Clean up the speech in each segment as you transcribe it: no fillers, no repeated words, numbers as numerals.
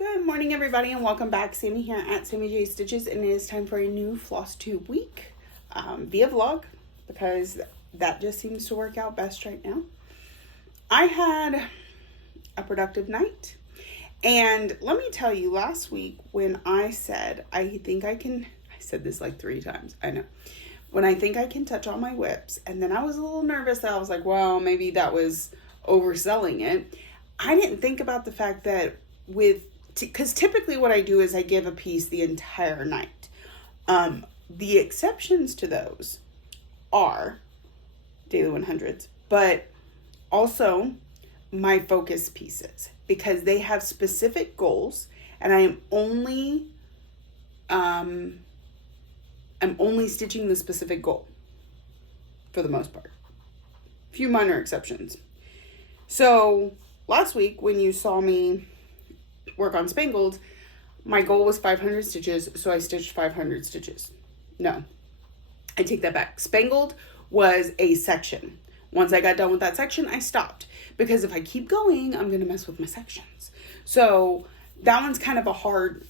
Good morning, everybody, and welcome back. Sammy here at Sammy J Stitches, and it is time for a new Flosstube week via vlog, because that just seems to work out best right now. I had a productive night, and let me tell you, last week when I said I said this like 3 times, I know. When I think I can touch all my whips, and then I was a little nervous that I was like, well, maybe that was overselling it. I didn't think about the fact that because typically what I do is I give a piece the entire night. The exceptions to those are daily 100s, but also my focus pieces, because they have specific goals, and I'm only stitching the specific goal for the most part. Few minor exceptions. So last week when you saw me work on spangled, my goal was 500 stitches, so I stitched 500 stitches. No, I take that back. Spangled was a section. Once I got done with that section, I stopped, because if I keep going, I'm gonna mess with my sections. So that one's kind of a hard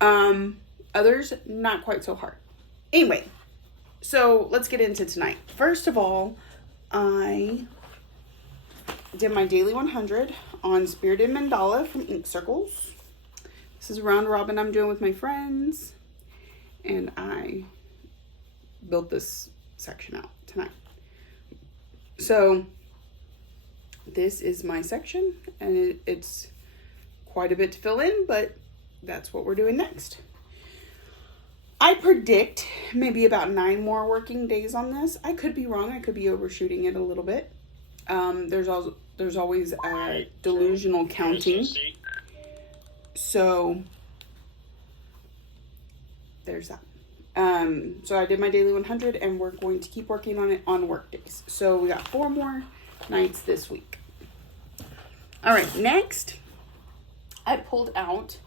others not quite so hard. Anyway, so let's get into tonight. First of all, I did my daily 100 on Spirited Mandala from Ink Circles. This is a round robin I'm doing with my friends, and I built this section out tonight. So this is my section, and it's quite a bit to fill in, but that's what we're doing next. I predict maybe about 9 more working days on this. I could be wrong. I could be overshooting it a little bit. There's always delusional counting. So there's that. So I did my daily 100, and we're going to keep working on it on work days. So we got 4 more nights this week. All right, next I pulled out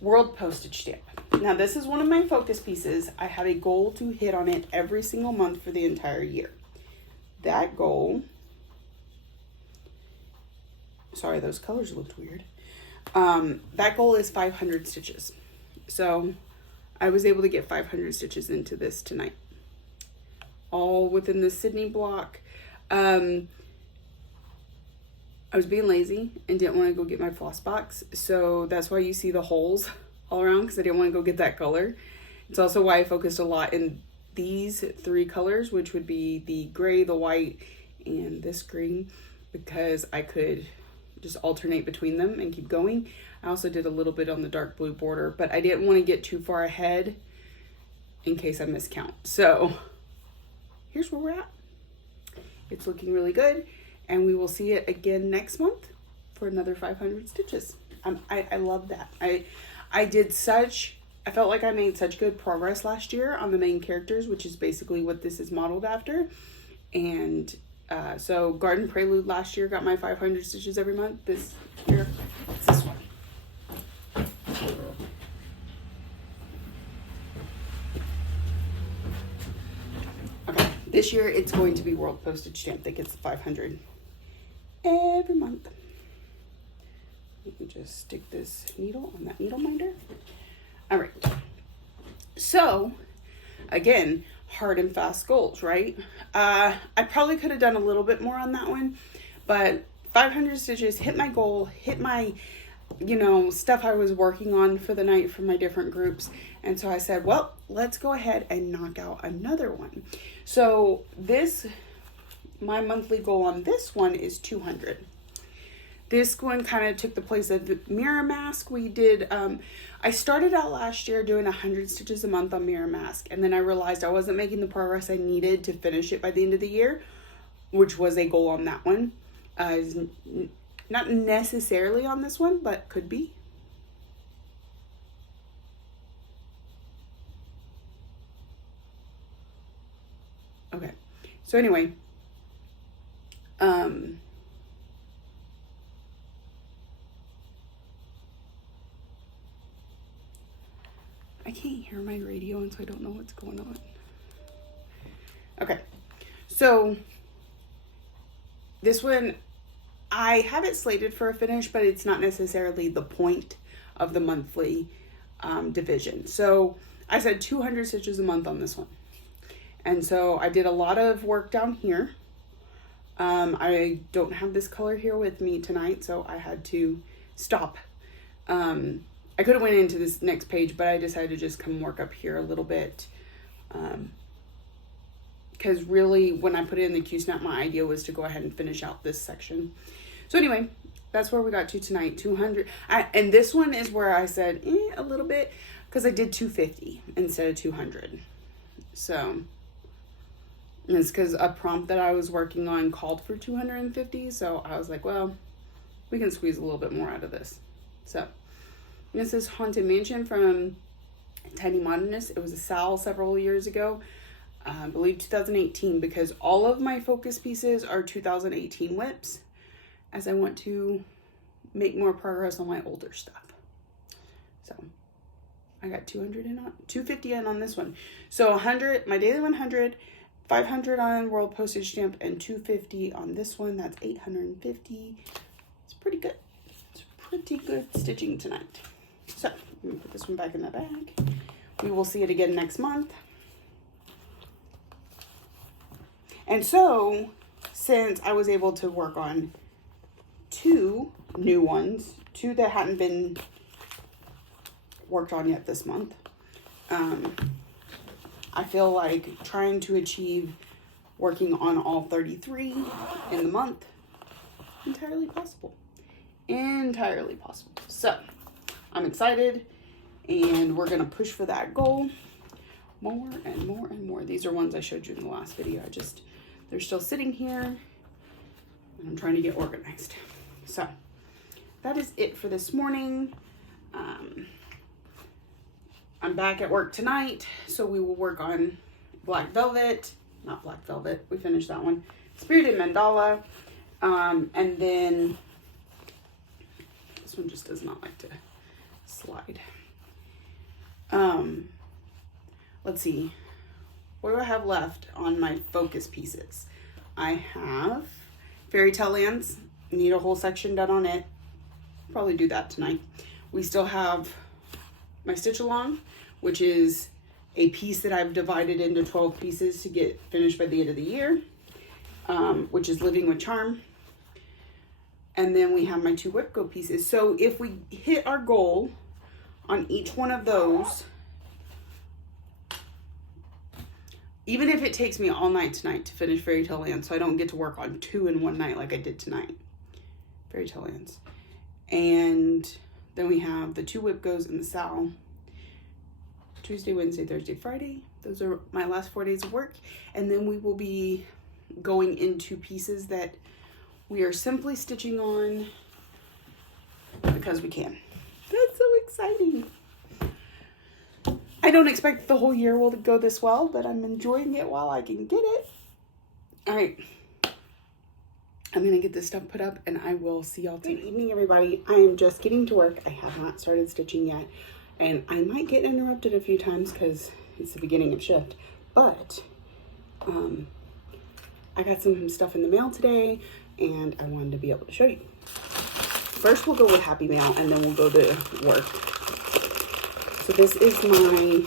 World Postage Stamp. Now this is one of my focus pieces. I have a goal to hit on it every single month for the entire year. That goal, sorry, those colors looked weird. That goal is 500 stitches. So I was able to get 500 stitches into this tonight, all within the Sydney block. I was being lazy and didn't want to go get my floss box, so that's why you see the holes all around, because I didn't want to go get that color. It's also why I focused a lot in these 3 colors, which would be the gray, the white, and this green, because I could just alternate between them and keep going. I also did a little bit on the dark blue border, but I didn't want to get too far ahead in case I miscount. So here's where we're at. It's looking really good, and we will see it again next month for another 500 stitches. I love that. I felt like I made such good progress last year on the main characters, which is basically what this is modeled after. And so Garden Prelude last year got my 500 stitches every month. This year, it's this one. Okay, this year it's going to be World Postage Stamp that gets the 500 every month. Let me just stick this needle on that needle minder. All right, so again, hard and fast goals, right? I probably could have done a little bit more on that one, but 500 stitches, hit my goal, hit my, stuff I was working on for the night for my different groups. And so I said, well, let's go ahead and knock out another one. So my monthly goal on this one is 200. This one kind of took the place of the mirror mask. We did, I started out last year doing 100 stitches a month on mirror mask, and then I realized I wasn't making the progress I needed to finish it by the end of the year, which was a goal on that one. Not necessarily on this one, but could be. Okay, so anyway, I can't hear my radio, and so I don't know what's going on. Okay, so this one I have it slated for a finish, but it's not necessarily the point of the monthly division. So I said 200 stitches a month on this one. And so I did a lot of work down here. I don't have this color here with me tonight, so I had to stop. I could have went into this next page, but I decided to just come work up here a little bit. Because really, when I put it in the Q-snap, my idea was to go ahead and finish out this section. So anyway, that's where we got to tonight, 200. And this one is where I said, a little bit, because I did 250 instead of 200. So it's because a prompt that I was working on called for 250. So I was like, well, we can squeeze a little bit more out of this. So this is Haunted Mansion from Tiny Modernist. It was a Sal several years ago. I believe 2018, because all of my focus pieces are 2018 whips, as I want to make more progress on my older stuff. So I got 200 in on, 250 in on this one. So 100, my daily 100, 500 on world postage stamp, and 250 on this one. That's 850. It's pretty good. It's pretty good stitching tonight. So let me put this one back in the bag. We will see it again next month. And so, since I was able to work on 2 new ones, 2 that hadn't been worked on yet this month, I feel like trying to achieve working on all 33 in the month, entirely possible. Entirely possible. So, I'm excited, and we're going to push for that goal. More and more and more. These are ones I showed you in the last video. They're still sitting here, and I'm trying to get organized. So that is it for this morning. I'm back at work tonight, so we will work on Black Velvet, not Black Velvet, we finished that one, Spirited Mandala, and then this one just does not like to slide. Let's see. What do I have left on my focus pieces? I have Fairy Tale Lands. Need a whole section done on it. Probably do that tonight. We still have my Stitch Along, which is a piece that I've divided into 12 pieces to get finished by the end of the year, which is Living with Charm. And then we have my 2 Whip Go pieces. So if we hit our goal on each one of those, even if it takes me all night tonight to finish Fairy Tale Lands, so I don't get to work on 2 in one night like I did tonight. Fairy Tale Lands. And then we have the 2 Whip Goes and the Sal. Tuesday, Wednesday, Thursday, Friday. Those are my last 4 days of work. And then we will be going into pieces that we are simply stitching on because we can. That's so exciting. I don't expect the whole year will go this well, but I'm enjoying it while I can get it. All right. I'm going to get this stuff put up, and I will see y'all tonight. Good evening, everybody. I am just getting to work. I have not started stitching yet, and I might get interrupted a few times because it's the beginning of shift, but I got some stuff in the mail today, and I wanted to be able to show you. First, we'll go with Happy Mail, and then we'll go to work. So this is my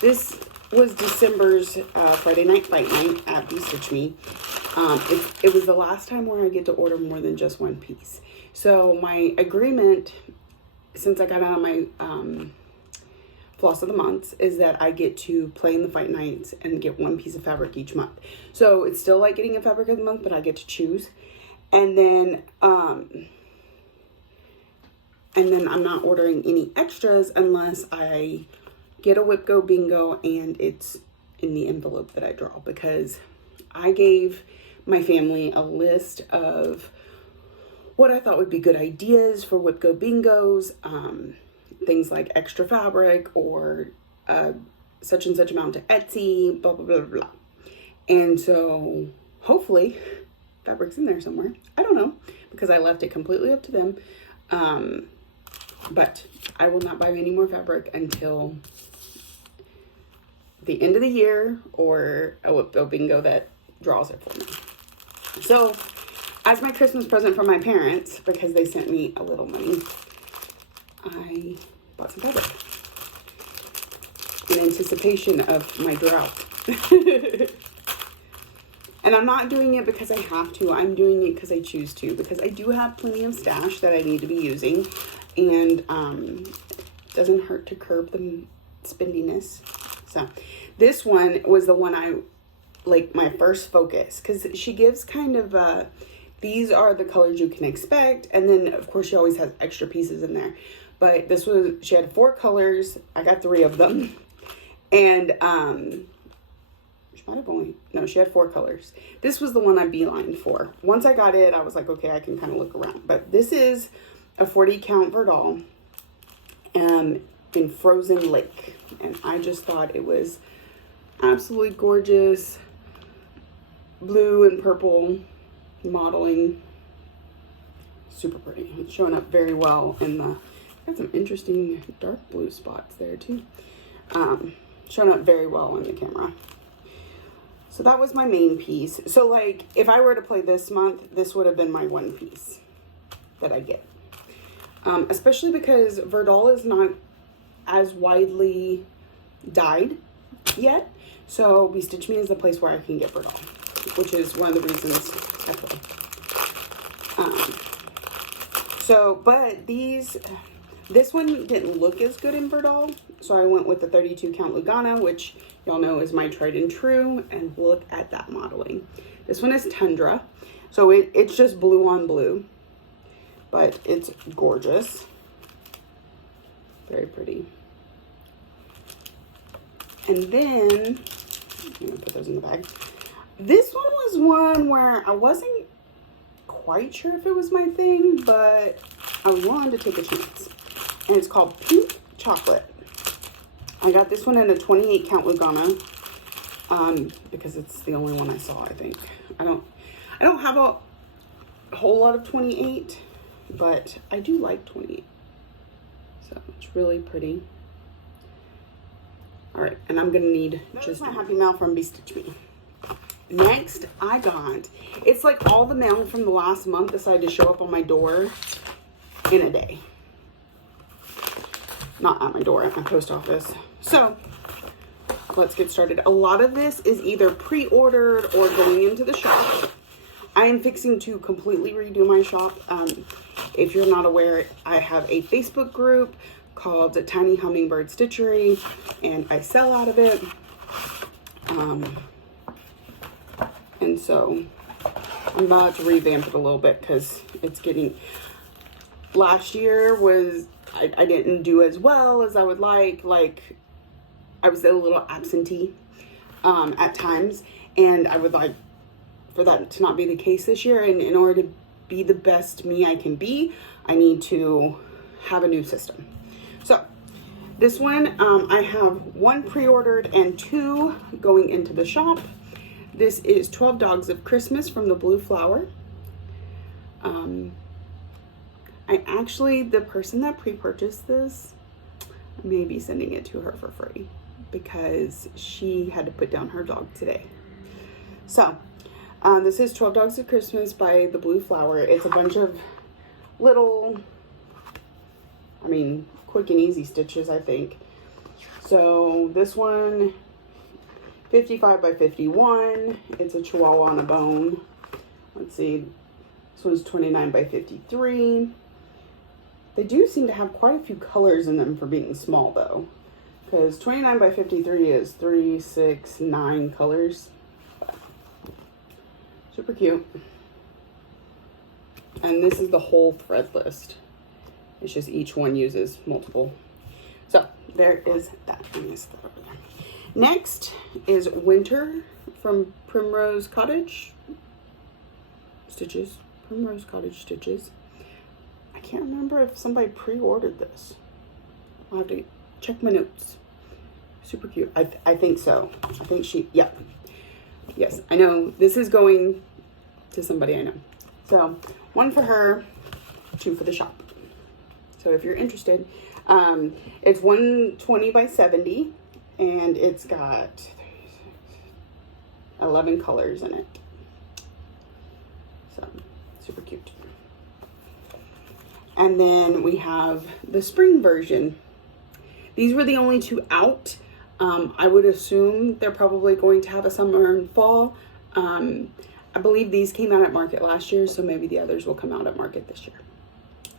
this was December's Friday Night Fight Night at Stitch Me. It was the last time where I get to order more than just one piece. So my agreement, since I got out of my Floss of the Months, is that I get to play in the fight nights and get 1 piece of fabric each month. So it's still like getting a fabric of the month, but I get to choose. And then I'm not ordering any extras unless I get a Whip Go Bingo and it's in the envelope that I draw, because I gave my family a list of what I thought would be good ideas for Whip Go Bingos, things like extra fabric or such and such amount to Etsy, blah, blah, blah, blah. And so hopefully fabric's in there somewhere. I don't know, because I left it completely up to them. But I will not buy any more fabric until the end of the year or a Whip Go Bingo that draws it for me. So as my Christmas present from my parents, because they sent me a little money, I bought some fabric in anticipation of my drought. And I'm not doing it because I have to. I'm doing it because I choose to, because I do have plenty of stash that I need to be using, and it doesn't hurt to curb the spendiness. So this one was the one I like, my first focus, because she gives kind of these are the colors you can expect, and then of course she always has extra pieces in there. But this was, she had 4 colors. I got 3 of them, and she might have only, no, she had 4 colors. This was the one I beelined for. Once I got it, I was like, okay, I can kind of look around. But this is a 40 count Verdal in Frozen Lake. And I just thought it was absolutely gorgeous. Blue and purple modeling. Super pretty. It's showing up very well in the, got some interesting dark blue spots there too. Showing up very well in the camera. So that was my main piece. So like, if I were to play this month, this would have been my one piece that I get. Especially because Verdal is not as widely dyed yet. So Be Stitch Me is the place where I can get Verdal, which is one of the reasons I play. But this one didn't look as good in Verdal, so I went with the 32 count Lugana, which y'all know is my tried and true, and look at that modeling. This one is Tundra, so it's just blue on blue, but it's gorgeous. Very pretty. And then, I'm gonna put those in the bag. This one was one where I wasn't quite sure if it was my thing, but I wanted to take a chance. And it's called Pink Chocolate. I got this one in a 28 count Lugana, because it's the only one I saw, I think. I don't have a whole lot of 28, but I do like 28. So it's really pretty. All right, and I'm gonna need just my Happy Mail from Be Stitch Me. Next, I got, it's like all the mail from the last month decided to show up on my door in a day. Not at my door, at my post office. So let's get started. A lot of this is either pre-ordered or going into the shop. I am fixing to completely redo my shop. If you're not aware, I have a Facebook group called Tiny Hummingbird Stitchery, and I sell out of it. And so I'm about to revamp it a little bit because it's getting, last year was, I didn't do as well as I would like I was a little absentee at times, and I would like for that to not be the case this year. And in order to be the best me I can be, I need to have a new system. So this one, I have 1 pre-ordered and 2 going into the shop. This is 12 Dogs of Christmas from the Blue Flower. I actually, the person that pre-purchased this, I may be sending it to her for free because she had to put down her dog today. So, this is 12 Dogs of Christmas by the Blue Flower. It's a bunch of little, I mean, quick and easy stitches, I think. So this one, 55 by 51. It's a Chihuahua on a bone. Let's see. This one's 29 by 53. They do seem to have quite a few colors in them for being small though, because 29 by 53 is 3, 6, 9 colors. Super cute. And this is the whole thread list. It's just each one uses multiple. So there is that. I'm gonna set that over there. Next is Winter from Primrose Cottage Stitches. Primrose Cottage Stitches. I can't remember if somebody pre-ordered this. I'll have to check my notes. Super cute. I think so. I think she, yeah. Yes, I know this is going to somebody I know. So 1 for her, 2 for the shop. So if you're interested, it's 120 by 70, and it's got 11 colors in it. So Super cute. And then we have the spring version. These were the only two out. I would assume they're probably going to have a summer and fall. I believe these came out at market last year, so maybe the others will come out at market this year.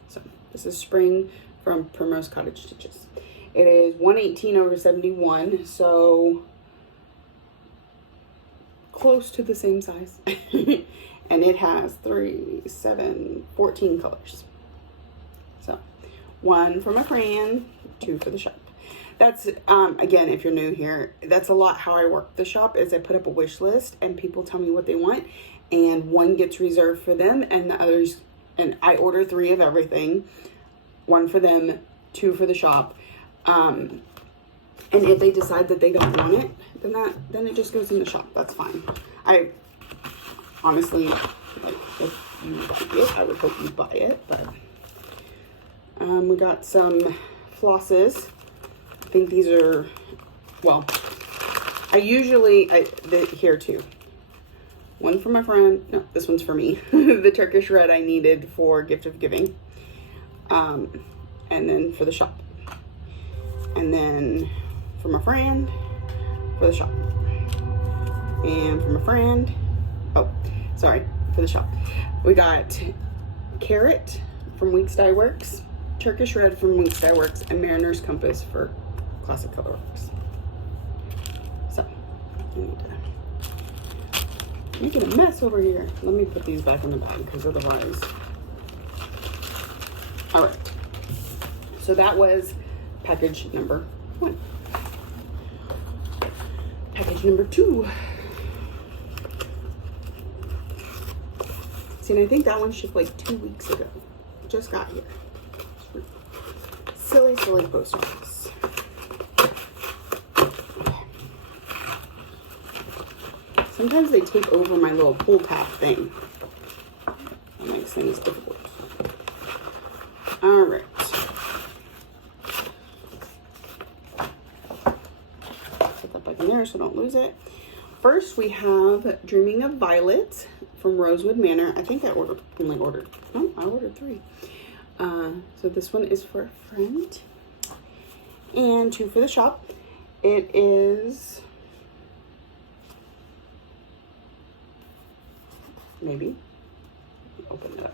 So this is spring from Primrose Cottage Stitches. It is 118 over 71, so close to the same size. And it has 3, 7, 14 colors. So 1 for my friend, 2 for the shop. That's, again, if you're new here, that's a lot how I work the shop, is I put up a wish list and people tell me what they want, and 1 gets reserved for them, and the others, and I order 3 of everything, 1 for them, 2 for the shop. And if they decide that they don't want it, then it just goes in the shop. That's fine. I honestly, like, if you like it, I would hope you buy it, but we got some flosses. I think these are, well, here too. 1 for my friend, no, this one's for me. The Turkish red I needed for gift of giving. And then for the shop. And then for my friend, for the shop. And for my friend, oh, sorry, for the shop. We got Carrot from Weeks Dye Works, Turkish Red from Weeks Dye Works, and Mariner's Compass for Classic Color Works. So, I need to make it a mess over here. Let me put these back in the bag, because otherwise. All right. So that was package number 1. Package number 2. See, and I think that one shipped like 2 weeks ago. Just got here. Silly, silly post office. Sometimes they take over my little pull tab thing. That makes things difficult. All right. Put that back in there so don't lose it. First, we have Dreaming of Violet from Rosewood Manor. I think I only ordered 3. So this one is for a friend. And 2 for the shop. It is, maybe, open it up.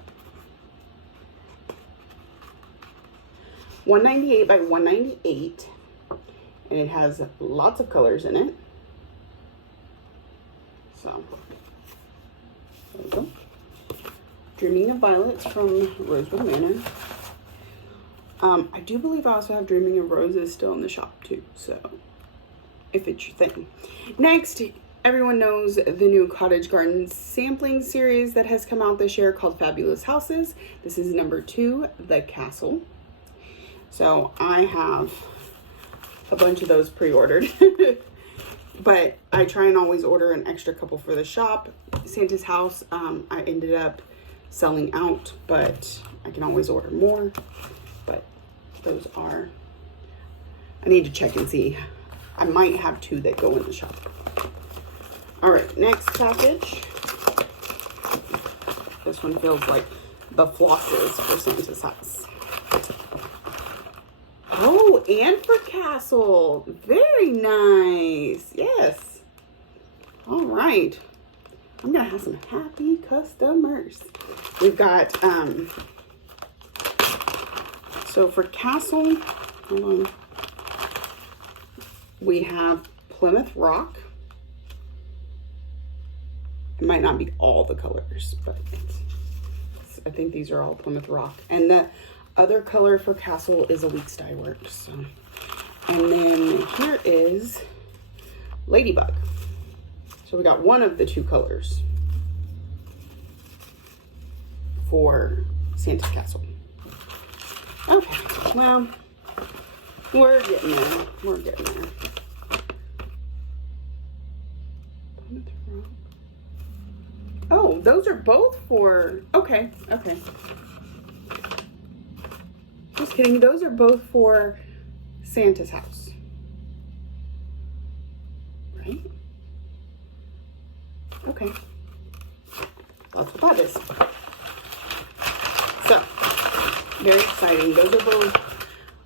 198 by 198. And it has lots of colors in it. So, there we go. Dreaming of Violets from Rosewood Manor. I do believe I also have Dreaming of Roses still in the shop too, so if it's your thing. Next, everyone knows the new Cottage Garden sampling series that has come out this year called Fabulous Houses. This is number 2, The Castle. So I have a bunch of those pre-ordered. But I try and always order an extra couple for the shop. Santa's House, I ended up selling out, but I can always order more. But those are, I need to check and see. I might have 2 that go in the shop. All right, next package. This one feels like the flosses for Santa's House. Oh, and for Castle. Very nice. Yes. All right. I'm going to have some happy customers. We've got, so for Castle, hold on. We have Plymouth Rock. It might not be all the colors, but I think these are all Plymouth Rock. And the other color for Castle is a Weeks Dye Works. So. And then here is Ladybug. So we got one of the 2 colors for Santa's Castle. Okay, well, we're getting there. We're getting there. Oh, those are both for, okay. Just kidding, those are both for Santa's House. Right? Okay. That's what that is. Very exciting. Those are both.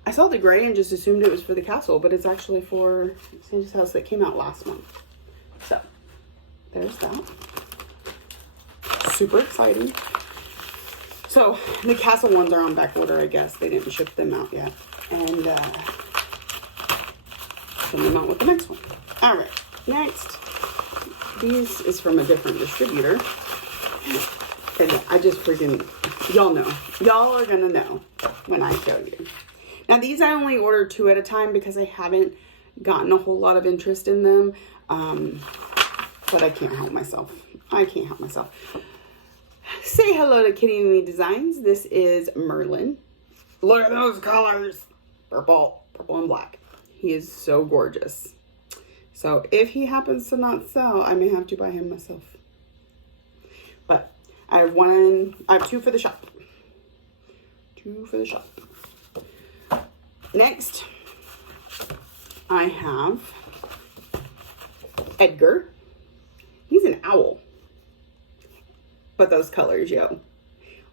I saw the gray and just assumed it was for the castle, but it's actually for Santa's house that came out last month. So there's that. Super exciting. So the castle ones are on back order, I guess. They didn't ship them out yet. And send them out with the next one. All right, next. These is from a different distributor. And I just freaking, y'all know. Y'all are gonna know when I show you. Now these I only ordered 2 at a time because I haven't gotten a whole lot of interest in them. But I can't help myself. I can't help myself. Say hello to Kitty and Me Designs. This is Merlin. Look at those colors. Purple and black. He is so gorgeous. So if he happens to not sell, I may have to buy him myself. But I have 2 for the shop. 2 for the shop. Next, I have Edgar. He's an owl. But those colors, yo.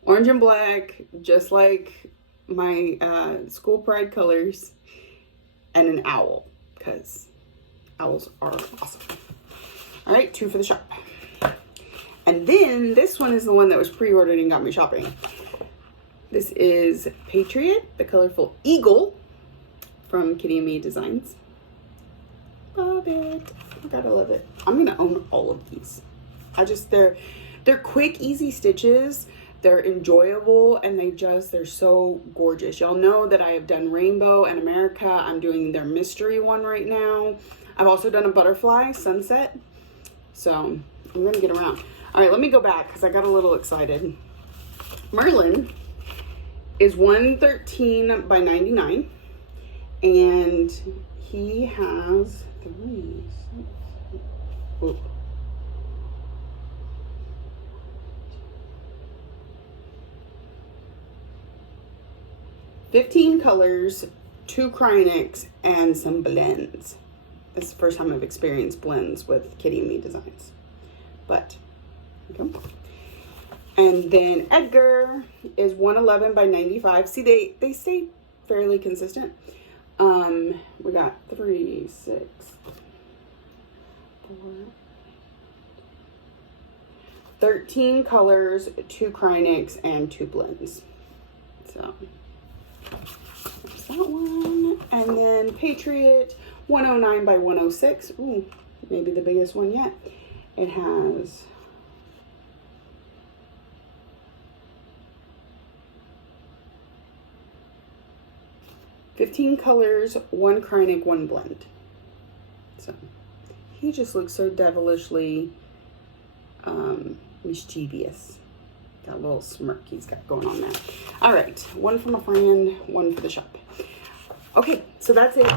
Orange and black, just like my school pride colors. And an owl, because owls are awesome. All right, 2 for the shop. And then this one is the one that was pre-ordered and got me shopping. This is Patriot, the colorful eagle from Kitty and Me Designs. Love it. I gotta love it. I'm gonna own all of these. They're quick, easy stitches. They're enjoyable, and they're so gorgeous. Y'all know that I have done Rainbow and America. I'm doing their mystery one right now. I've also done a butterfly sunset. So I'm gonna get around. All right, let me go back because I got a little excited. Merlin is 113 by 99, and he has 15 colors, 2 Cryonics, and some blends. This is the first time I've experienced blends with Kitty and Me Designs. But, okay. And then Edgar is 111 by 95. See, they stay fairly consistent. We got 3, 6, 4, 13 colors, 2 Cryonics, and 2 blends. So there's that one. And then Patriot, 109 by 106. Ooh, maybe the biggest one yet. It has 15 colors, 1 Cryonic, 1 blend. So he just looks so devilishly mischievous. That little smirk he's got going on there. All right, 1 from a friend, 1 for the shop. Okay, so that's it.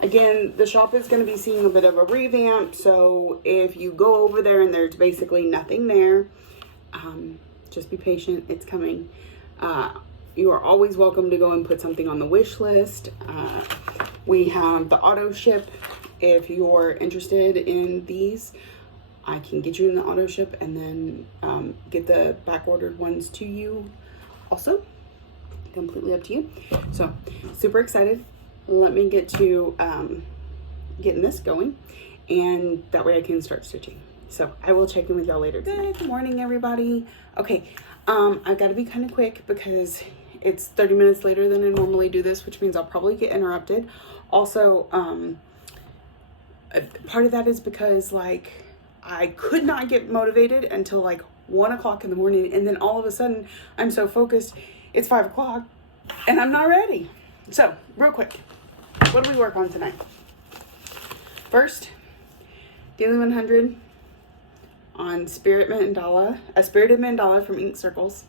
Again, the shop is going to be seeing a bit of a revamp, so if you go over there and there's basically nothing there, just be patient, it's coming. You are always welcome to go and put something on the wish list. We have the auto ship. If you're interested in these, I can get you in the auto ship and then get the back ordered ones to you also. Completely up to you. So super excited. Let me get to getting this going, and that way I can start stitching. So I will check in with y'all later tonight. Good morning, everybody. Okay, I've got to be kind of quick because it's 30 minutes later than I normally do this, which means I'll probably get interrupted. Also, part of that is because like I could not get motivated until like 1 o'clock in the morning, and then all of a sudden I'm so focused, it's 5 o'clock and I'm not ready. So real quick, what do we work on tonight? First, Daily 100 on Spirit Mandala, a Spirited Mandala from Ink Circles.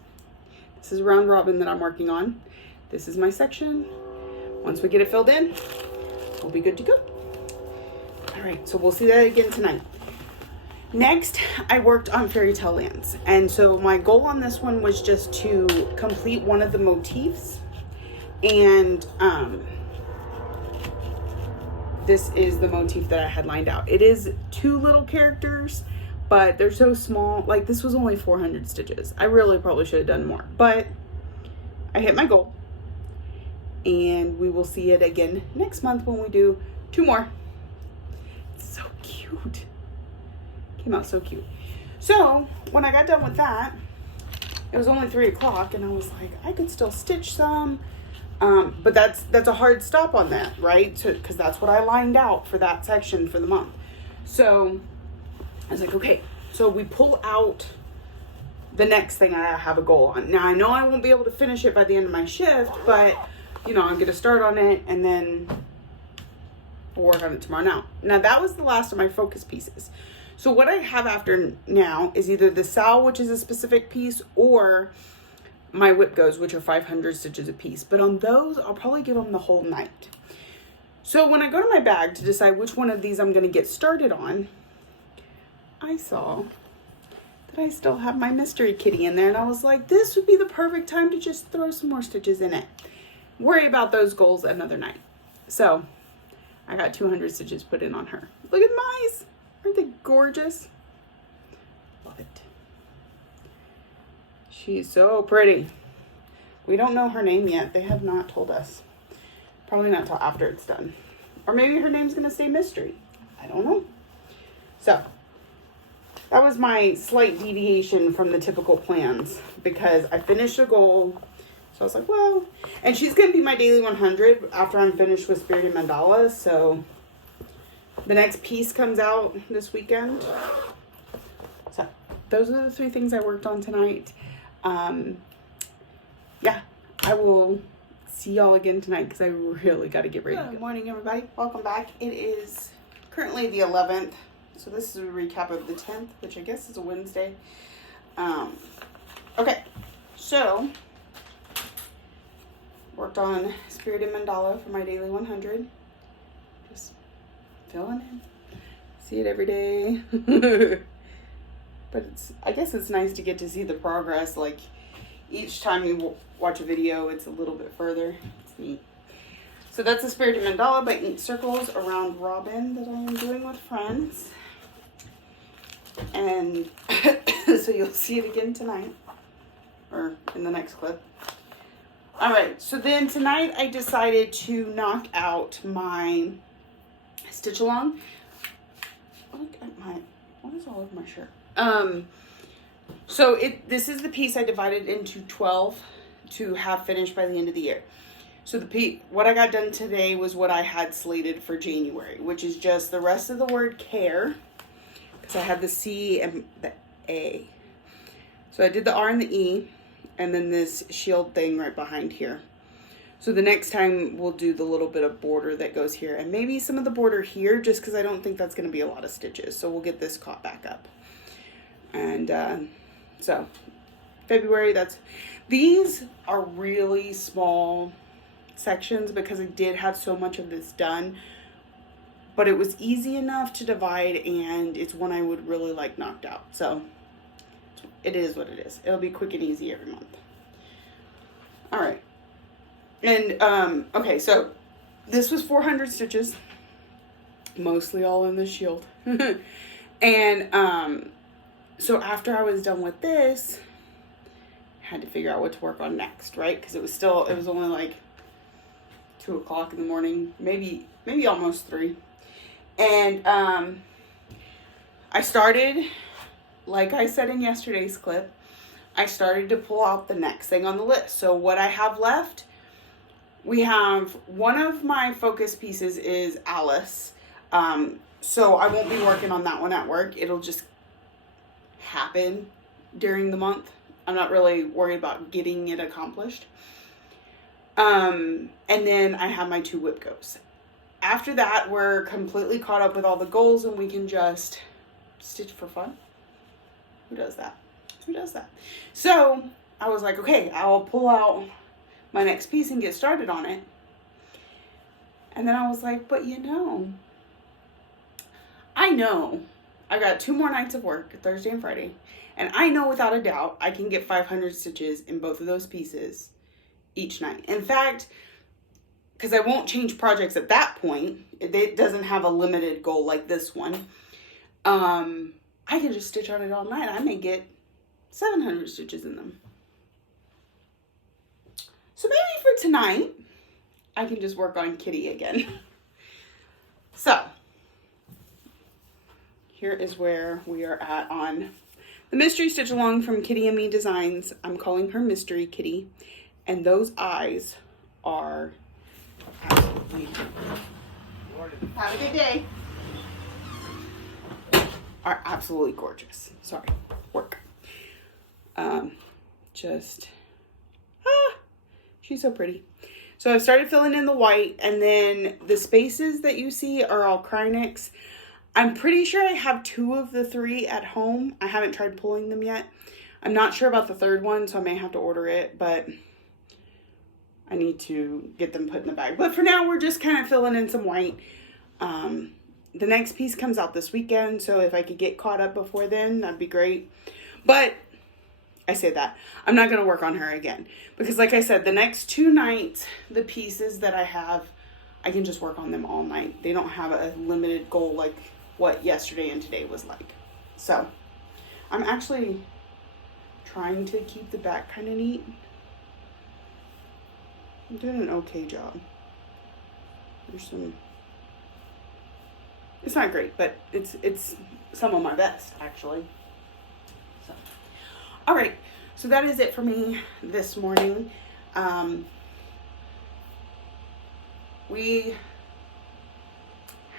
This is round robin that I'm working on. This is my section. Once we get it filled in, we'll be good to go. All right, so we'll see that again tonight. Next, I worked on Fairy Tale Lands. And so my goal on this one was just to complete one of the motifs. And this is the motif that I had lined out. It is 2 little characters, but they're so small. Like, this was only 400 stitches. I really probably should have done more, but I hit my goal. And we will see it again next month when we do 2 more. It's so cute. Came out so cute. So when I got done with that, it was only 3 o'clock, and I was like, I could still stitch some. But that's a hard stop on that, right? So, because that's what I lined out for that section for the month. So I was like, okay. So we pull out the next thing I have a goal on. Now I know I won't be able to finish it by the end of my shift, but you know, I'm going to start on it and then we'll work on it tomorrow. Now that was the last of my focus pieces. So what I have after now is either the SAL, which is a specific piece, or my whip goes, which are 500 stitches a piece. But on those, I'll probably give them the whole night. So when I go to my bag to decide which one of these I'm going to get started on, I saw that I still have my mystery kitty in there. And I was like, this would be the perfect time to just throw some more stitches in it. Worry about those goals another night. So I got 200 stitches put in on her. Look at the mice. Aren't they gorgeous? Love it. She's so pretty. We don't know her name yet. They have not told us. Probably not till after it's done. Or maybe her name's going to stay mystery. I don't know. So that was my slight deviation from the typical plans because I finished a goal. So I was like, well, and she's going to be my daily 100 after I'm finished with Spirited Mandalas. So the next piece comes out this weekend. So those are the 3 things I worked on tonight. Yeah, I will see y'all again tonight because I really got to get ready. Good morning, everybody. Welcome back. It is currently the 11th. So this is a recap of the 10th, which I guess is a Wednesday. Okay, so worked on Spirited Mandala for my daily 100. Just filling in. See it every day. But I guess it's nice to get to see the progress. Like each time you watch a video, it's a little bit further. It's neat. So that's a Spirited Mandala by Ink Circles around Robin that I am doing with friends. And so you'll see it again tonight or in the next clip. All right, so then tonight I decided to knock out my stitch along. Look at what is all over my shirt? So this is the piece I divided into 12 to have finished by the end of the year. So what I got done today was what I had slated for January, which is just the rest of the word care, because I had the C and the A. So I did the R and the E, and then this shield thing right behind here. So the next time we'll do the little bit of border that goes here, and maybe some of the border here, just because I don't think that's going to be a lot of stitches. So we'll get this caught back up. And so February, these are really small sections because I did have so much of this done, but it was easy enough to divide, and it's one I would really like knocked out. So it is what it is. It'll be quick and easy every month. All right. And okay, so this was 400 stitches, mostly all in the shield. And so after I was done with this, I had to figure out what to work on next, right? Because it was only like 2 o'clock in the morning, maybe almost 3. And I started, like I said in yesterday's clip, I started to pull out the next thing on the list. So what I have left, we have one of my focus pieces is Alice. So I won't be working on that one at work. It'll just happen during the month. I'm not really worried about getting it accomplished. And then I have my 2 whip goes. After that, we're completely caught up with all the goals and we can just stitch for fun. Who does that? Who does that? So I was like, okay, I'll pull out my next piece and get started on it. And then I was like, but I know I've got 2 more nights of work, Thursday and Friday. And I know without a doubt I can get 500 stitches in both of those pieces each night. In fact, because I won't change projects at that point, it doesn't have a limited goal like this one. I can just stitch on it all night. I may get 700 stitches in them. tonight, I can just work on Kitty again. So, here is where we are at on the Mystery Stitch Along from Kitty and Me Designs. I'm calling her Mystery Kitty. And those eyes are absolutely, have a good day, are absolutely gorgeous. Sorry, work. She's so pretty. So I've started filling in the white, and then the spaces that you see are all Krynex. I'm pretty sure I have 2 of the 3 at home. I haven't tried pulling them yet. I'm not sure about the 3rd one, so I may have to order it, but I need to get them put in the bag. But for now, we're just kind of filling in some white. The next piece comes out this weekend, so if I could get caught up before then, that'd be great. But I say that, I'm not going to work on her again. Because like I said, the next 2 nights, the pieces that I have, I can just work on them all night. They don't have a limited goal like what yesterday and today was like. So, I'm actually trying to keep the back kind of neat. I'm doing an okay job. There's some... It's not great, but it's some of my best, actually. So, all right. So that is it for me this morning. We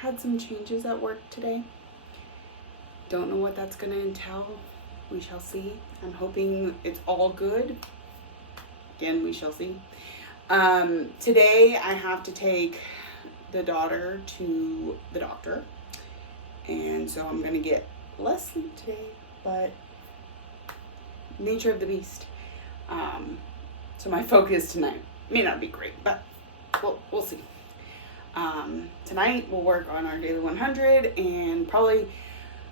had some changes at work today. Don't know what that's going to entail. We shall see. I'm hoping it's all good. Again, we shall see. Today I have to take the daughter to the doctor, and so I'm gonna get less sleep today, but nature of the beast. So my focus tonight may not be great, but we'll see. Tonight we'll work on our daily 100, and probably,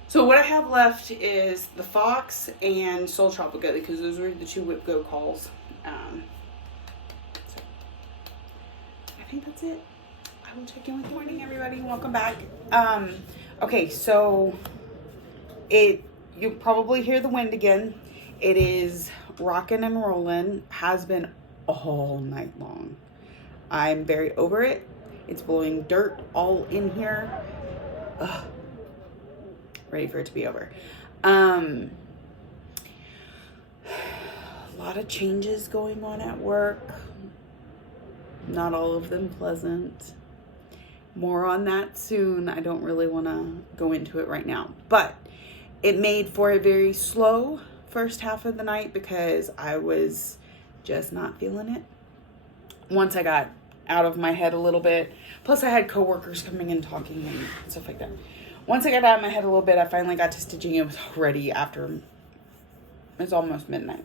so what I have left is the Fox and Soul Tropica, because those were the 2 Whip Go calls. So I think that's it. I will check in with you. Good morning, everybody. Welcome back. Okay, so you probably hear the wind again. It is rocking and rolling. Has been all night long. I'm very over it. It's blowing dirt all in here. Ugh. Ready for it to be over. A lot of changes going on at work. Not all of them pleasant. More on that soon. I don't really want to go into it right now. But it made for a very slow first half of the night because I was just not feeling it. Once I got out of my head a little bit. Plus I had coworkers coming and talking and stuff like that. Once I got out of my head a little bit, I finally got to stitching. It was already after, it's almost midnight.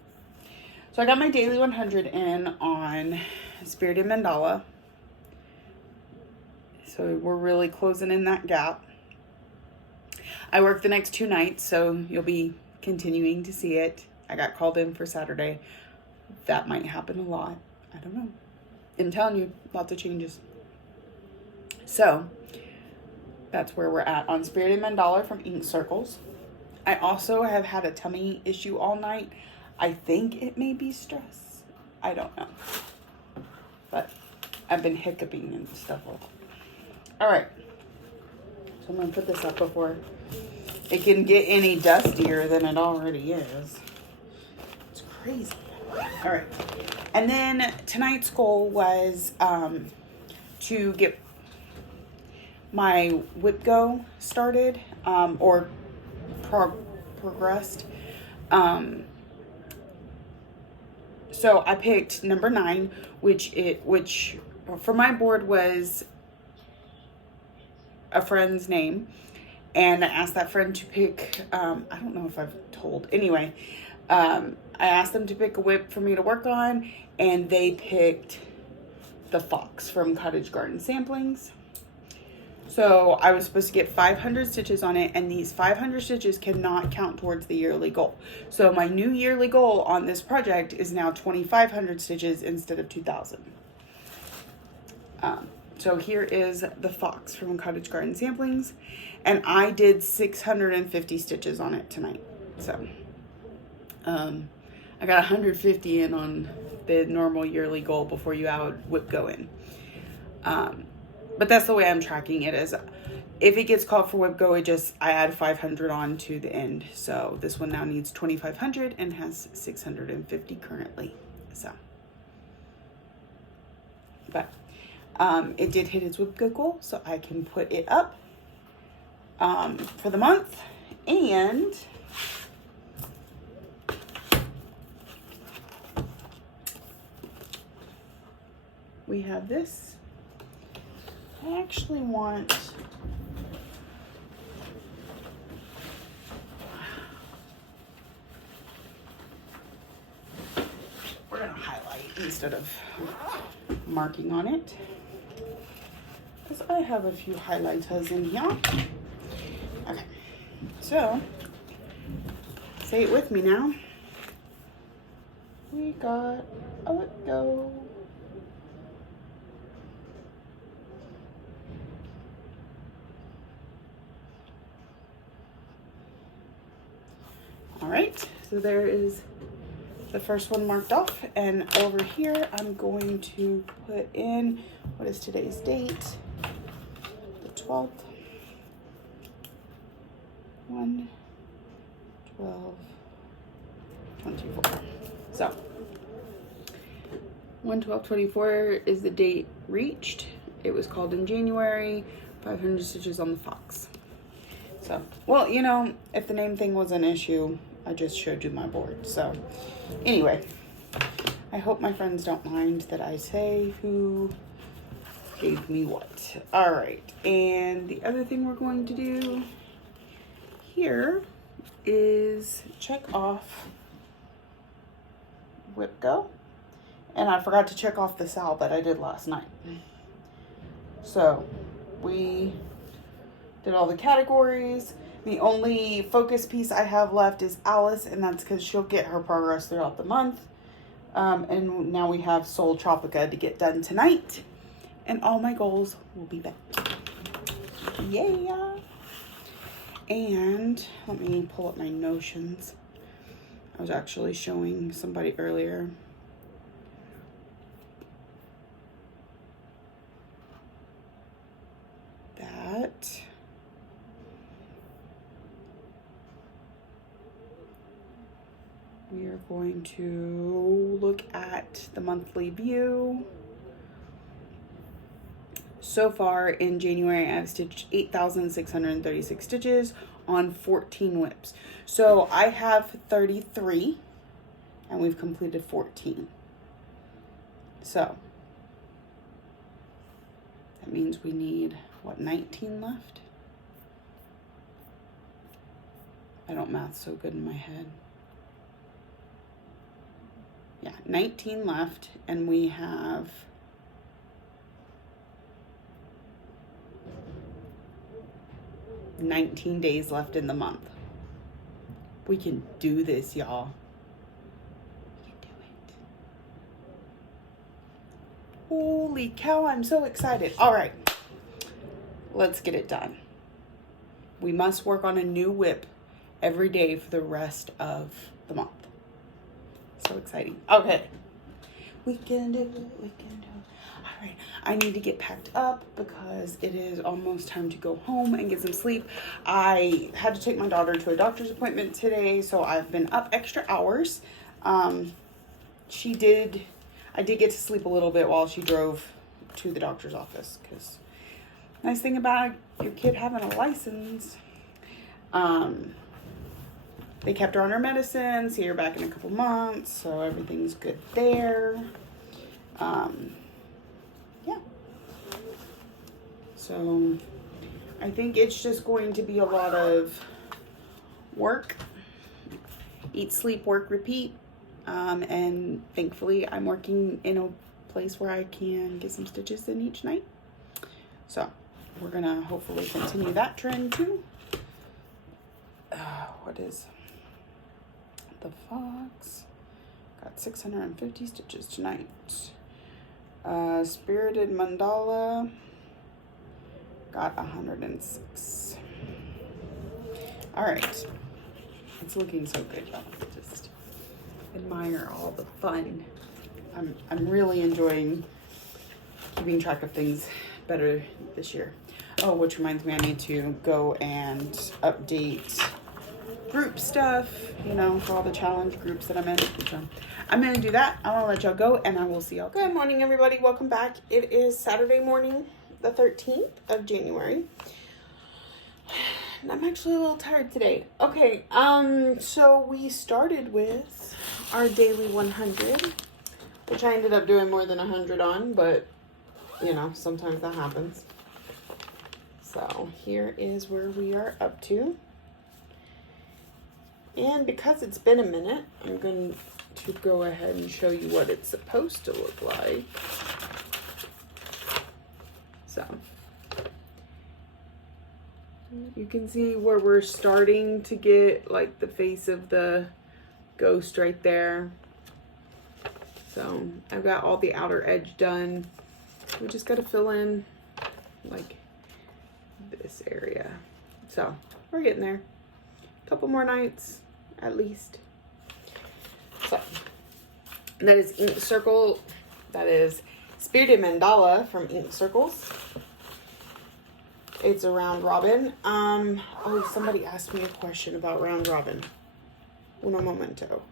So I got my daily 100 in on Spirited Mandala. So we're really closing in that gap. I work the next 2 nights, so you'll be continuing to see it. I got called in for Saturday. That might happen a lot. I don't know. I'm telling you, lots of changes. So that's where we're at on Spirited Mandala from Ink Circles. I also have had a tummy issue all night. I think it may be stress. I don't know. But I've been hiccuping and stuff. All right. So I'm going to put this up before it can get any dustier than it already is. It's crazy. All right. And then tonight's goal was to get my Whip Go started or progressed. So I picked number 9, which for my board was a friend's name, and I asked that friend to pick, I don't know if I've told, anyway, I asked them to pick a whip for me to work on, and they picked the Fox from Cottage Garden Samplings. So I was supposed to get 500 stitches on it, and these 500 stitches cannot count towards the yearly goal. So my new yearly goal on this project is now 2,500 stitches instead of 2,000. So here is the Fox from Cottage Garden Samplings, and I did 650 stitches on it tonight. So I I got 150 in on the normal yearly goal before you add whip go in. But that's the way I'm tracking it, is if it gets called for whip go, I add 500 on to the end. So this one now needs 2,500 and has 650 currently. So, but it did hit its whip go goal, so I can put it up for the month. And we have this. I actually want, we're gonna highlight instead of marking on it, because I have a few highlighters in here. Okay, so say it with me now. We got a whip go. All right, so there is the first one marked off, and over here I'm going to put in, what is today's date? The 12th. 1, 12, 24. So 1/12/24 is the date reached. It was called in January. 500 stitches on the fox. So, well, you know, if the name thing was an issue, I just showed you my board. So anyway, I hope my friends don't mind that I say who gave me what. All right, and the other thing we're going to do here is check off whip go. And I forgot to check off the sal that I did last night. So we did all the categories. The only focus piece I have left is Alice, and that's because she'll get her progress throughout the month. And now we have Soul Tropica to get done tonight, and all my goals will be back. Yeah. And let me pull up my notions. I was actually showing somebody earlier. That we are going to look at the monthly view. So far in January, I've stitched 8,636 stitches on 14 whips. So I have 33 and we've completed 14. So that means we need, what, 19 left? I don't math so good in my head. Yeah, 19 left, and we have 19 days left in the month. We can do this, y'all. We can do it. Holy cow, I'm so excited. All right, let's get it done. We must work on a new whip every day for the rest of the month. So exciting. Okay. We can do it. We can do it. All right. I need to get packed up because it is almost time to go home and get some sleep. I had to take my daughter to a doctor's appointment today, so I've been up extra hours. I did get to sleep a little bit while she drove to the doctor's office, because nice thing about your kid having a license, they kept her on her medicine, see her back in a couple months, so everything's good there. Yeah. So I think it's just going to be a lot of work, eat, sleep, work, repeat. And thankfully I'm working in a place where I can get some stitches in each night. So we're gonna hopefully continue that trend too. What is the fox? Got 650 stitches tonight. Spirited mandala got 106. All right, it's looking so good, y'all. Just admire all the fun. I'm really enjoying keeping track of things better this year. Oh, which reminds me, I need to go and update group stuff, you know, for all the challenge groups that I'm in. So I'm going to do that. I want to let y'all go, and I will see y'all. Good morning, everybody. Welcome back. It is Saturday morning, the 13th of January. And I'm actually a little tired today. Okay, so we started with our daily 100, which I ended up doing more than 100 on, but, you know, sometimes that happens. So here is where we are up to. And because it's been a minute, I'm going to go ahead and show you what it's supposed to look like. So you can see where we're starting to get like the face of the ghost right there. So I've got all the outer edge done. We just got to fill in like this area. So we're getting there. A couple more nights at least. So that is Ink Circle. That is Spirited Mandala from Ink Circles. It's a round robin. Oh, somebody asked me a question about round robin. Uno momento.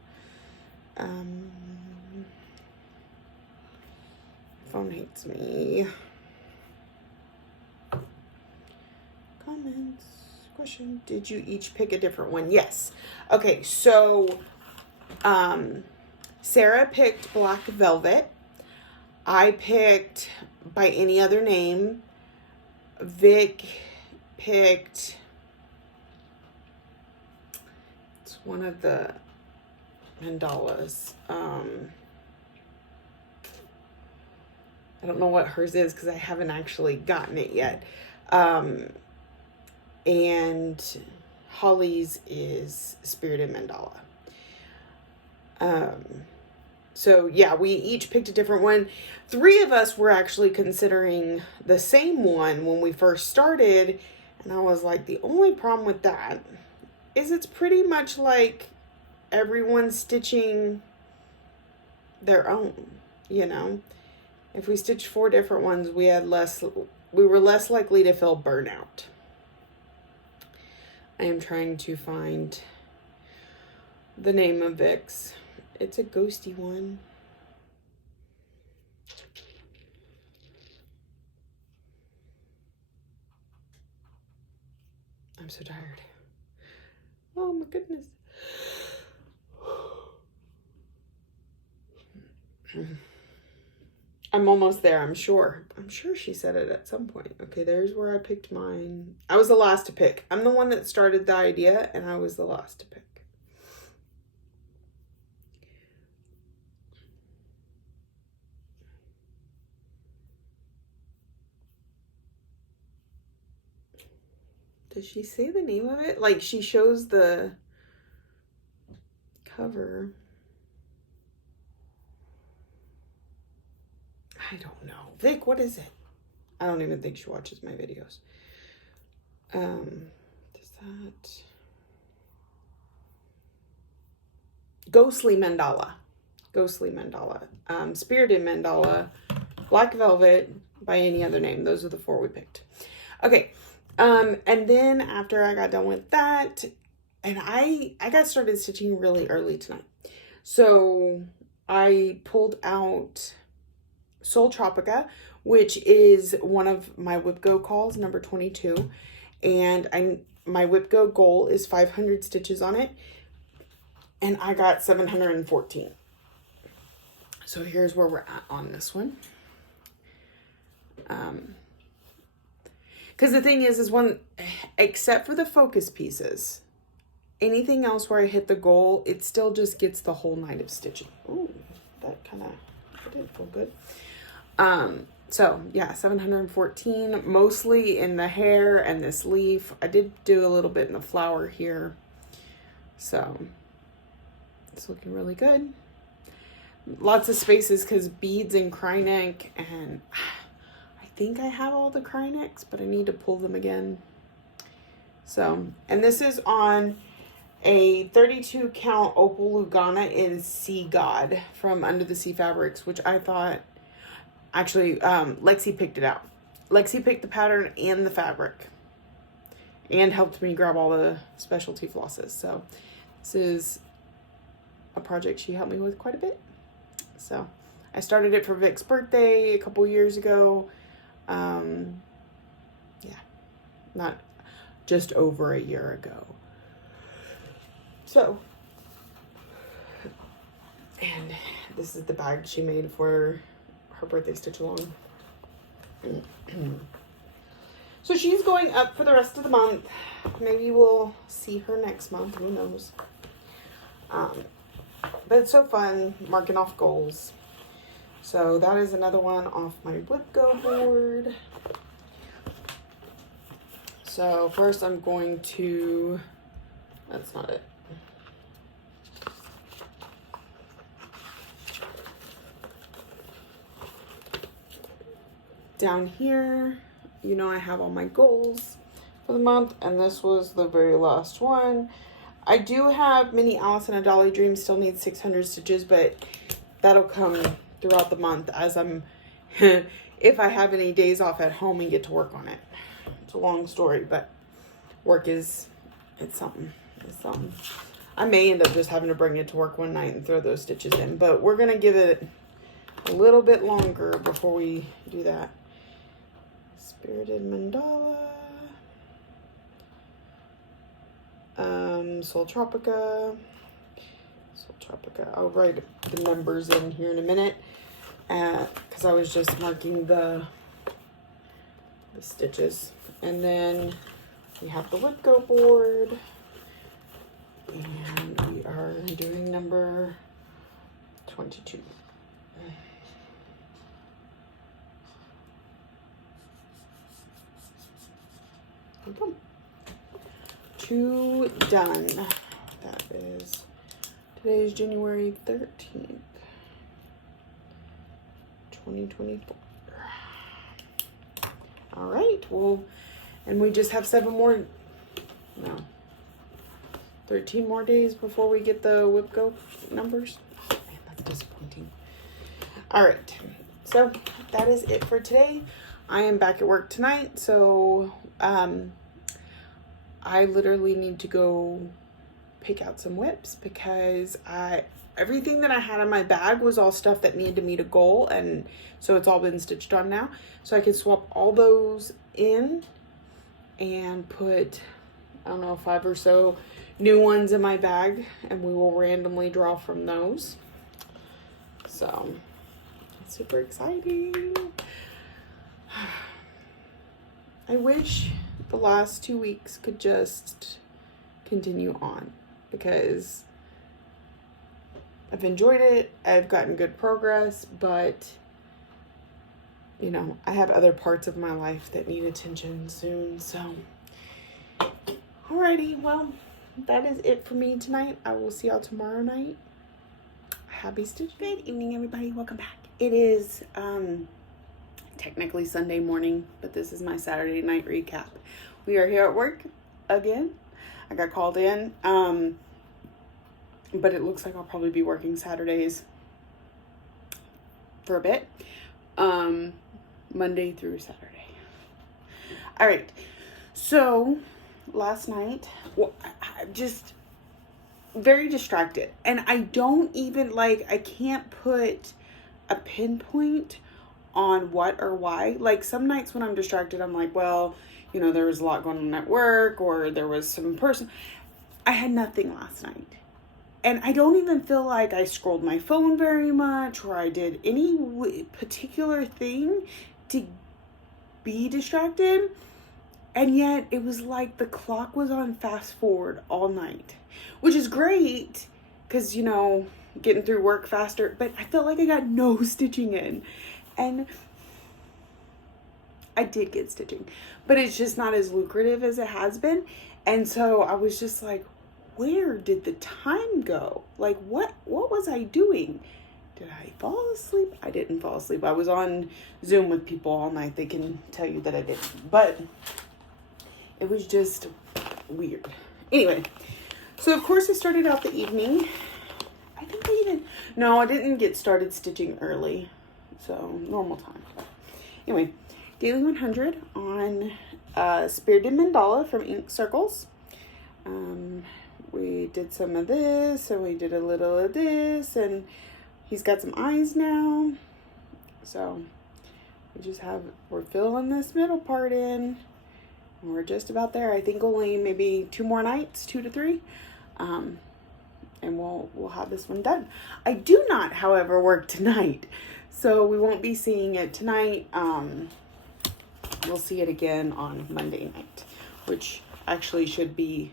Phone hates me. Comments. Question. Did you each pick a different one? Yes. Okay, so Sarah picked Black Velvet. I picked By Any Other Name. Vic picked, it's one of the mandalas. I don't know what hers is because I haven't actually gotten it yet. And Holly's is Spirited Mandala. So yeah, we each picked a different one. 3 of us were actually considering the same one when we first started. And I was like, the only problem with that is it's pretty much like everyone's stitching their own, you know. If we stitched 4 different ones, we were less likely to feel burnout. I am trying to find the name of Vic's. It's a ghosty one. I'm so tired. Oh my goodness. I'm almost there, I'm sure. I'm sure she said it at some point. Okay, there's where I picked mine. I was the last to pick. I'm the one that started the idea, and I was the last to pick. Does she say the name of it? Like, she shows the cover. I don't know. Vic, what is it? I don't even think she watches my videos. Does that... Ghostly Mandala. Ghostly Mandala. Spirited Mandala. Black Velvet. By Any Other Name. Those are the 4 we picked. Okay. And then after I got done with that, and I got started stitching really early tonight. So I pulled out Soul Tropica, which is one of my Whip Go calls, number 22. And my Whip Go goal is 500 stitches on it. And I got 714. So here's where we're at on this one. Because the thing is one, except for the focus pieces, anything else where I hit the goal, it still just gets the whole night of stitching. Ooh, that kind of didn't feel good. So yeah, 714, mostly in the hair and this leaf. I did do a little bit in the flower here. So it's looking really good. Lots of spaces because beads and cry neck, and I think I have all the cry necks, but I need to pull them again. So, and this is on a 32 count opal Lugana in Sea God from Under the Sea Fabrics, which I thought, actually, Lexi picked it out. Lexi picked the pattern and the fabric and helped me grab all the specialty flosses. So this is a project she helped me with quite a bit. So I started it for Vic's birthday a couple years ago. Yeah, not just over a year ago. So, and this is the bag she made for her birthday stitch along. So she's going up for the rest of the month. Maybe we'll see her next month. Who knows? But it's so fun marking off goals. So that is another one off my Whip Go board. So first I'm going to, that's not it. Down here, you know, I have all my goals for the month, and this was the very last one. I do have Mini Alice and a Dolly Dream still needs 600 stitches, but that'll come throughout the month as I'm, if I have any days off at home and get to work on it. It's a long story, but work is, it's something. I may end up just having to bring it to work one night and throw those stitches in, but we're going to give it a little bit longer before we do that. Spirited Mandala, Soul Tropica. I'll write the numbers in here in a minute, because I was just marking the stitches. And then we have the Whip Go board, and we are doing number 22. Okay. 2 done. That is, today is January 13th, 2024. All right, well, and we just have 13 more days before we get the Whip Go numbers. Oh, man, that's disappointing. All right, so that is it for today. I am back at work tonight, so I literally need to go pick out some whips because everything that I had in my bag was all stuff that needed to meet a goal, and so it's all been stitched on now. So I can swap all those in and put, I don't know, 5 or so new ones in my bag, and we will randomly draw from those. So it's super exciting. I wish the last 2 weeks could just continue on because I've enjoyed it. I've gotten good progress, but you know, I have other parts of my life that need attention soon. So, alrighty, well, that is it for me tonight. I will see y'all tomorrow night. Happy stitch. Good evening, everybody. Welcome back. It is technically Sunday morning, but this is my Saturday night recap. We are here at work again. I got called in, but it looks like I'll probably be working Saturdays for a bit, Monday through Saturday. All right, so last night, well, I'm just very distracted, and I don't even, I can't put a pinpoint on what or why. Like, some nights when I'm distracted, I'm like, well, you know, there was a lot going on at work, or there was some person. I had nothing last night. And I don't even feel like I scrolled my phone very much, or I did any particular thing to be distracted. And yet it was like the clock was on fast forward all night, which is great because, you know, getting through work faster, but I felt like I got no stitching in. And I did get stitching, but it's just not as lucrative as it has been. And so I was just like, where did the time go? Like, what was I doing? Did I fall asleep? I didn't fall asleep. I was on Zoom with people all night. They can tell you that I didn't, but it was just weird. Anyway, So of course I started out the evening. I think I even, no, I didn't get started stitching early. So normal time. Anyway, Daily 100 on Spirited Mandala from Ink Circles. We did some of this and we did a little of this, and he's got some eyes now. So we're filling this middle part in. And we're just about there. I think only maybe 2 more nights, 2 to 3. And we'll have this one done. I do not, however, work tonight. So we won't be seeing it tonight. We'll see it again on Monday night, which actually should be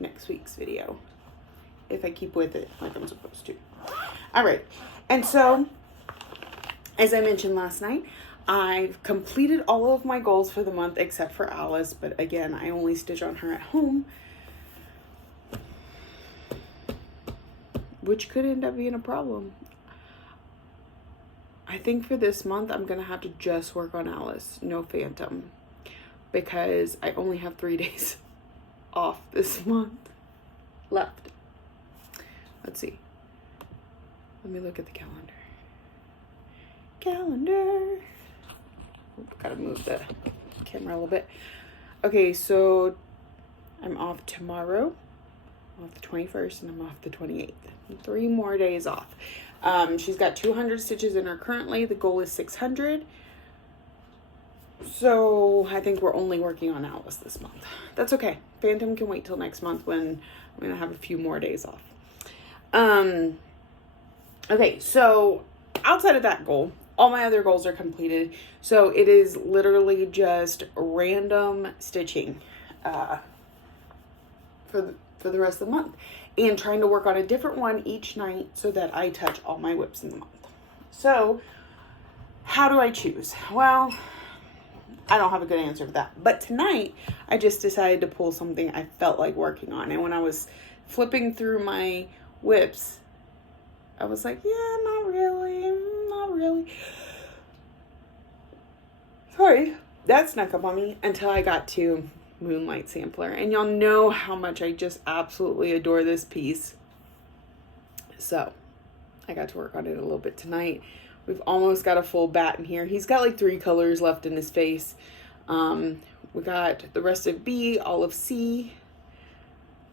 next week's video, if I keep with it like I'm supposed to. All right. And so, as I mentioned last night, I've completed all of my goals for the month except for Alice. But again, I only stitch on her at home, which could end up being a problem. I think for this month, I'm going to have to just work on Alice, no Phantom, because I only have 3 days off this month left. Let's see. Let me look at the calendar. Gotta move the camera a little bit. Okay, so I'm off tomorrow. I'm off the 21st, and I'm off the 28th. 3 more days off. She's got 200 stitches in her currently. The goal is 600. So I think we're only working on Alice this month. That's okay. Phantom can wait till next month when I'm going to have a few more days off. Okay, so outside of that goal, all my other goals are completed. So it is literally just random stitching for the rest of the month. And trying to work on a different one each night so that I touch all my whips in the month. So how do I choose? Well, I don't have a good answer for that. But tonight, I just decided to pull something I felt like working on. And when I was flipping through my whips, I was like, yeah, not really. Sorry, that snuck up on me until I got to Moonlight Sampler. And y'all know how much I just absolutely adore this piece. So, I got to work on it a little bit tonight. We've almost got a full bat in here. He's got like 3 colors left in his face. We got the rest of B, all of C.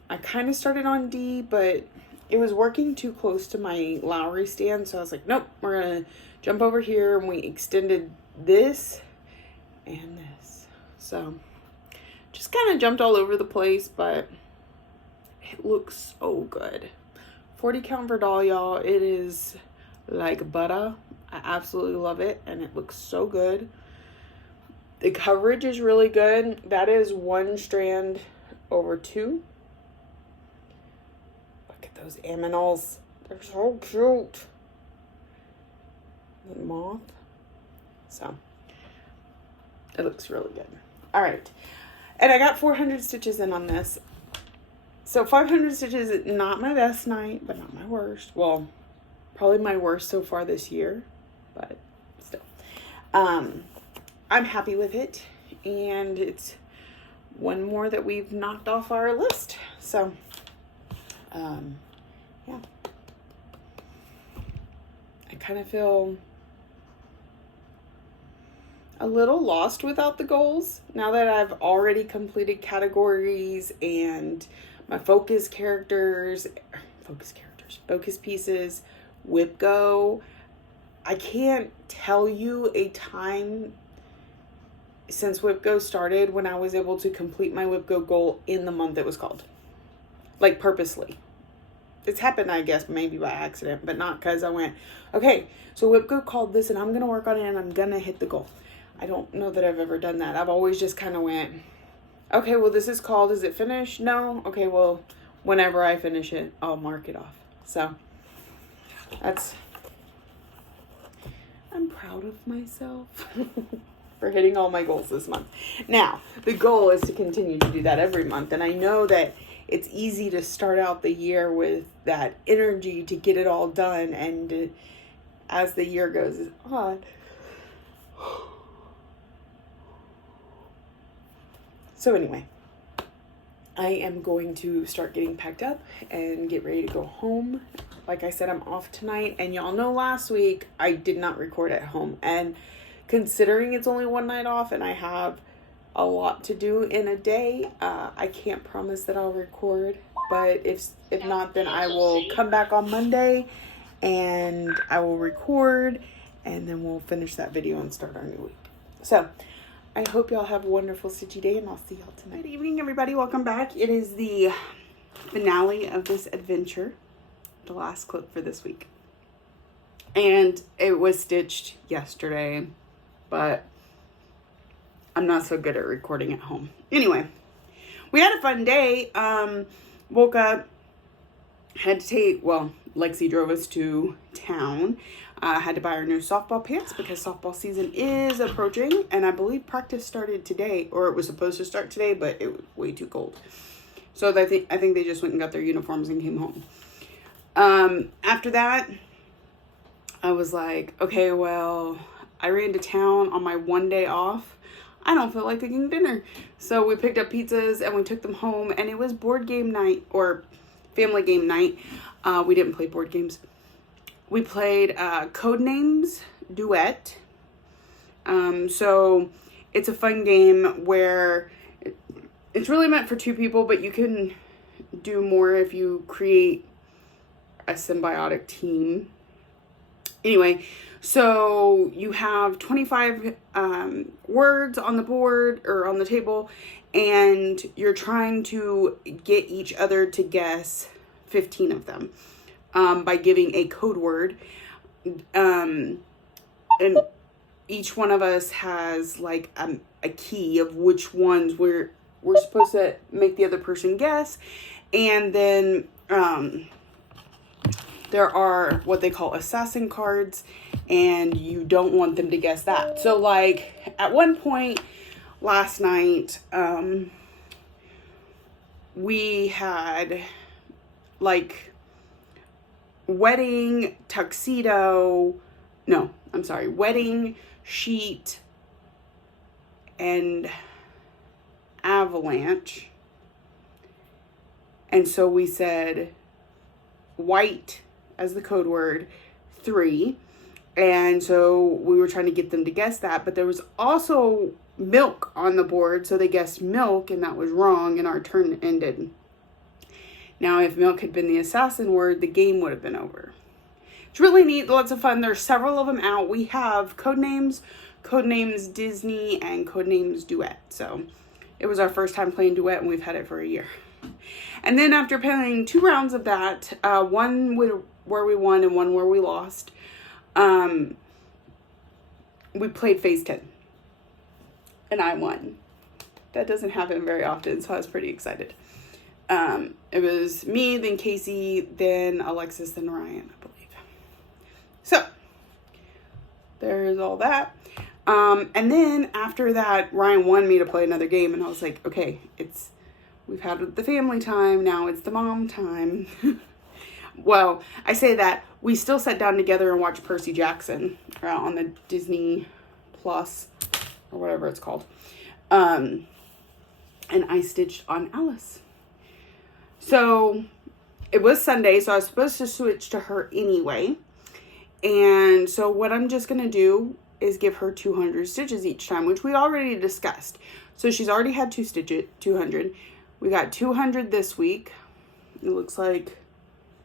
I kind of started on D, but it was working too close to my Lowry stand. So I was like, nope, we're going to jump over here. And we extended this and this. So, just kind of jumped all over the place, but it looks so good. 40 count Verdal, y'all. It is like butter. I absolutely love it, and it looks so good. The coverage is really good. That is 1 strand over 2. Look at those aminals. They're so cute. The moth. So, it looks really good. All right. And I got 400 stitches in on this. So 500 stitches is not my best night, but not my worst. Well, probably my worst so far this year, but still. I'm happy with it. And it's one more that we've knocked off our list. So, yeah. I kind of feel a little lost without the goals now that I've already completed categories and my focus pieces, whip go. I can't tell you a time since whip go started when I was able to complete my whip go goal in the month it was called, like purposely. It's happened, I guess, maybe by accident, but not because I went, okay, so whip go called this and I'm going to work on it and I'm going to hit the goal. I don't know that I've ever done that. I've always just kind of went, okay, well, this is called, is it finished? No? Okay, well, whenever I finish it, I'll mark it off. So, I'm proud of myself for hitting all my goals this month. Now, the goal is to continue to do that every month. And I know that it's easy to start out the year with that energy to get it all done. And as the year goes on, so anyway, I am going to start getting packed up and get ready to go home. Like I said, I'm off tonight, and y'all know last week I did not record at home. And considering it's only one night off and I have a lot to do in a day, I can't promise that I'll record. But if not, then I will come back on Monday and I will record, and then we'll finish that video and start our new week. So I hope y'all have a wonderful stitchy day, and I'll see y'all tonight. Good evening, everybody. Welcome back. It is the finale of this adventure, the last clip for this week. And it was stitched yesterday, but I'm not so good at recording at home. Anyway, we had a fun day. Woke up, had to take, well, Lexi drove us to town. Had to buy our new softball pants because softball season is approaching, and I believe practice started today, or it was supposed to start today, but it was way too cold. So I think they just went and got their uniforms and came home. After that, I was like, okay, well, I ran to town on my one day off. I don't feel like cooking dinner. So we picked up pizzas and we took them home, and it was board game night, or family game night. We didn't play board games. We played Codenames Duet. So it's a fun game where it's really meant for two people, but you can do more if you create a symbiotic team. Anyway, so you have 25 words on the board or on the table, and you're trying to get each other to guess 15 of them by giving a code word. And each one of us has like a key of which ones we're supposed to make the other person guess. And then there are what they call assassin cards, and you don't want them to guess that. So like at one point last night, we had like wedding sheet and avalanche. And so we said white as the code word, 3. And so we were trying to get them to guess that, but there was also milk on the board. So they guessed milk, and that was wrong, and our turn ended. Now, if milk had been the assassin word, the game would have been over. It's really neat, lots of fun. There's several of them out. We have Codenames Disney, and Codenames Duet. So it was our first time playing Duet, and we've had it for a year. And then after playing 2 rounds of that, one where we won and one where we lost, we played phase 10. And I won. That doesn't happen very often, so I was pretty excited. It was me, then Casey, then Alexis, then Ryan, I believe. So, there's all that. And then after that, Ryan wanted me to play another game, and I was like, okay, we've had the family time, now it's the mom time. Well, I say that, we still sat down together and watched Percy Jackson on the Disney Plus, or whatever it's called. And I stitched on Alice. So it was Sunday, so I was supposed to switch to her anyway. And so what I'm just going to do is give her 200 stitches each time, which we already discussed. So she's already had 200. We got 200 this week. It looks like,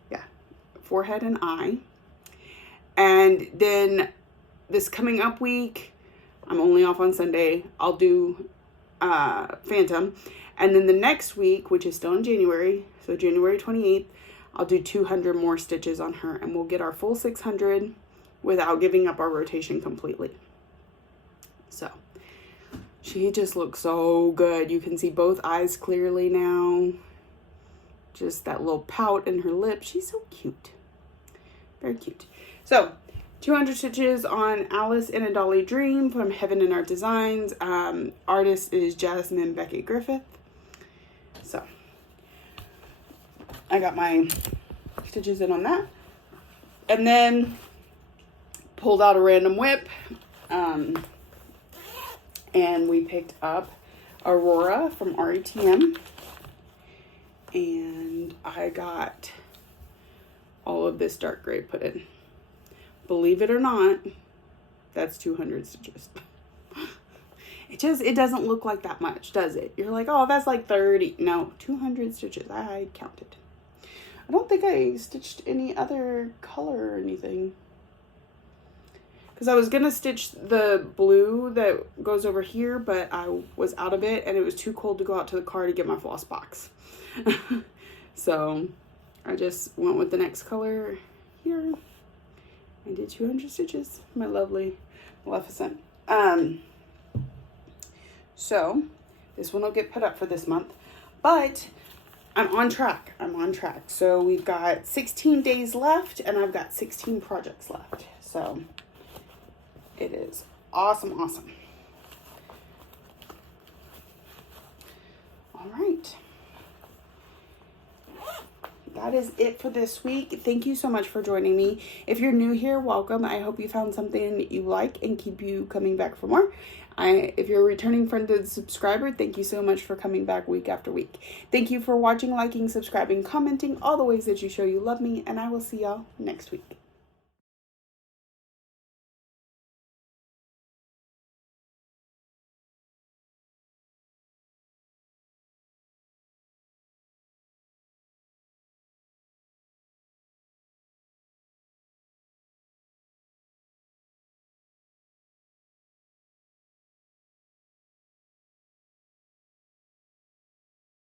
yeah, forehead and eye. And then this coming up week, I'm only off on Sunday, I'll do Phantom. And then the next week, which is still in January, so January 28th, I'll do 200 more stitches on her, and we'll get our full 600 without giving up our rotation completely. So she just looks so good. You can see both eyes clearly now. Just that little pout in her lip. She's so cute. Very cute. So 200 stitches on Alice in a Dolly Dream from Heaven and Art Designs. Artist is Jasmine Beckett Griffith. So I got my stitches in on that. And then pulled out a random whip. And we picked up Aurora from RETM. and I got all of this dark gray put in. Believe it or not, that's 200 stitches. It doesn't look like that much, does it? You're like, oh, that's like 30. No, 200 stitches. I counted. I don't think I stitched any other color or anything. Because I was going to stitch the blue that goes over here, but I was out of it and it was too cold to go out to the car to get my floss box. So I just went with the next color here. I did 200 stitches. My lovely Maleficent. So this one will get put up for this month, but I'm on track. So we've got 16 days left and I've got 16 projects left. So it is awesome. All right. That is it for this week. Thank you so much for joining me. If you're new here, welcome. I hope you found something that you like and keep you coming back for more. If you're a returning friend to the subscriber, thank you so much for coming back week after week. Thank you for watching, liking, subscribing, commenting, all the ways that you show you love me, and I will see y'all next week.